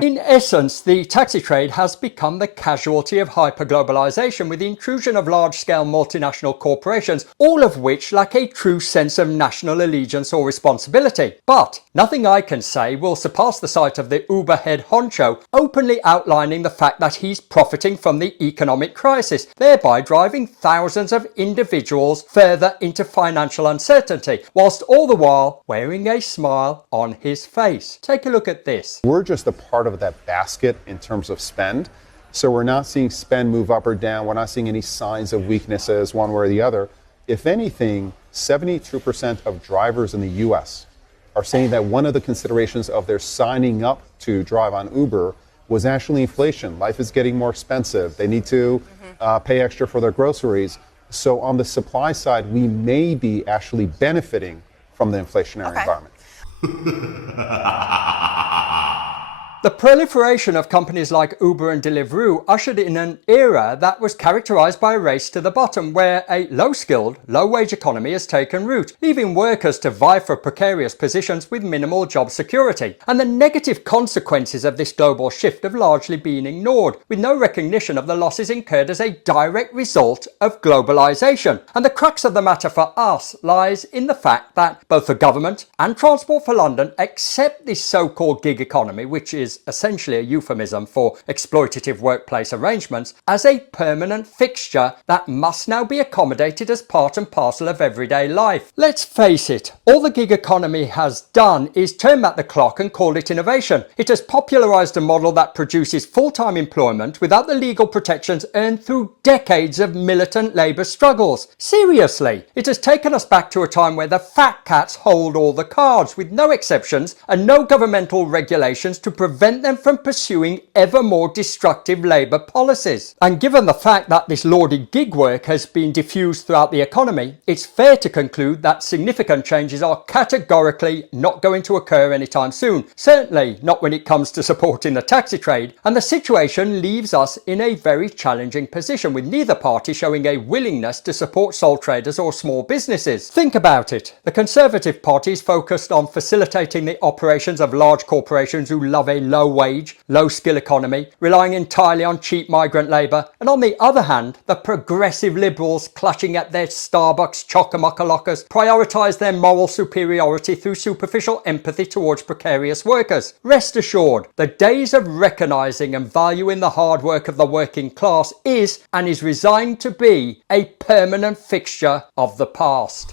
In essence, the taxi trade has become the casualty of hyperglobalization, with the intrusion of large-scale multinational corporations, all of which lack a true sense of national allegiance or responsibility. But nothing I can say will surpass the sight of the Uber head honcho openly outlining the fact that he's profiting from the economic crisis, thereby driving thousands of individuals further into financial uncertainty, whilst all the while wearing a smile on his face. Take a look at this. We're just a part of that basket in terms of spend. So we're not seeing spend move up or down. We're not seeing any signs of weaknesses one way or the other. If anything, 72% of drivers in the US are saying that one of the considerations of their signing up to drive on Uber was actually inflation. Life is getting more expensive. They need to pay extra for their groceries. So on the supply side, we may be actually benefiting from the inflationary environment. The proliferation of companies like Uber and Deliveroo ushered in an era that was characterized by a race to the bottom, where a low-skilled, low-wage economy has taken root, leaving workers to vie for precarious positions with minimal job security. And the negative consequences of this global shift have largely been ignored, with no recognition of the losses incurred as a direct result of globalization. And the crux of the matter for us lies in the fact that both the government and Transport for London accept this so-called gig economy, which is essentially a euphemism for exploitative workplace arrangements, as a permanent fixture that must now be accommodated as part and parcel of everyday life. Let's face it, all the gig economy has done is turn back the clock and call it innovation. It has popularised a model that produces full-time employment without the legal protections earned through decades of militant labour struggles. Seriously, it has taken us back to a time where the fat cats hold all the cards, with no exceptions and no governmental regulations to prevent them from pursuing ever more destructive labour policies. And given the fact that this lauded gig work has been diffused throughout the economy, it's fair to conclude that significant changes are categorically not going to occur anytime soon, certainly not when it comes to supporting the taxi trade, and the situation leaves us in a very challenging position, with neither party showing a willingness to support sole traders or small businesses. Think about it. The Conservative Party is focused on facilitating the operations of large corporations who love a low-wage, low-skill economy, relying entirely on cheap migrant labour, and on the other hand, the progressive Liberals, clutching at their Starbucks chock-a-mock-a-lockers, prioritise their moral superiority through superficial empathy towards precarious workers. Rest assured, the days of recognising and valuing the hard work of the working class is, and is resigned to be, a permanent fixture of the past.